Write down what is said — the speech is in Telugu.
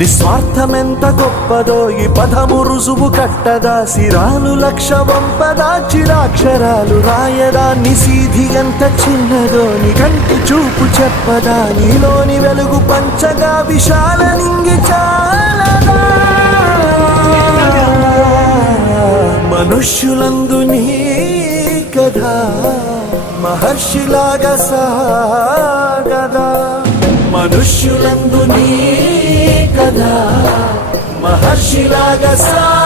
నిస్వార్థమెంత గొప్పదో ఈ పదము రుజువు కట్టదా, సిరాలు లక్ష వంపదా, చిరాక్షరాలు రాయదా, నిసీధి ఎంత చిన్నదో నీ కంటి చూపు చెప్పదా, నీలోని వెలుగు పంచగా విశాల నింగి చాలదా. మనుష్యులందు నీ కథ మహర్షిలాగా సాగదా, మనుష్యులందు నీ కథ మహర్షిలాగా సాగదా.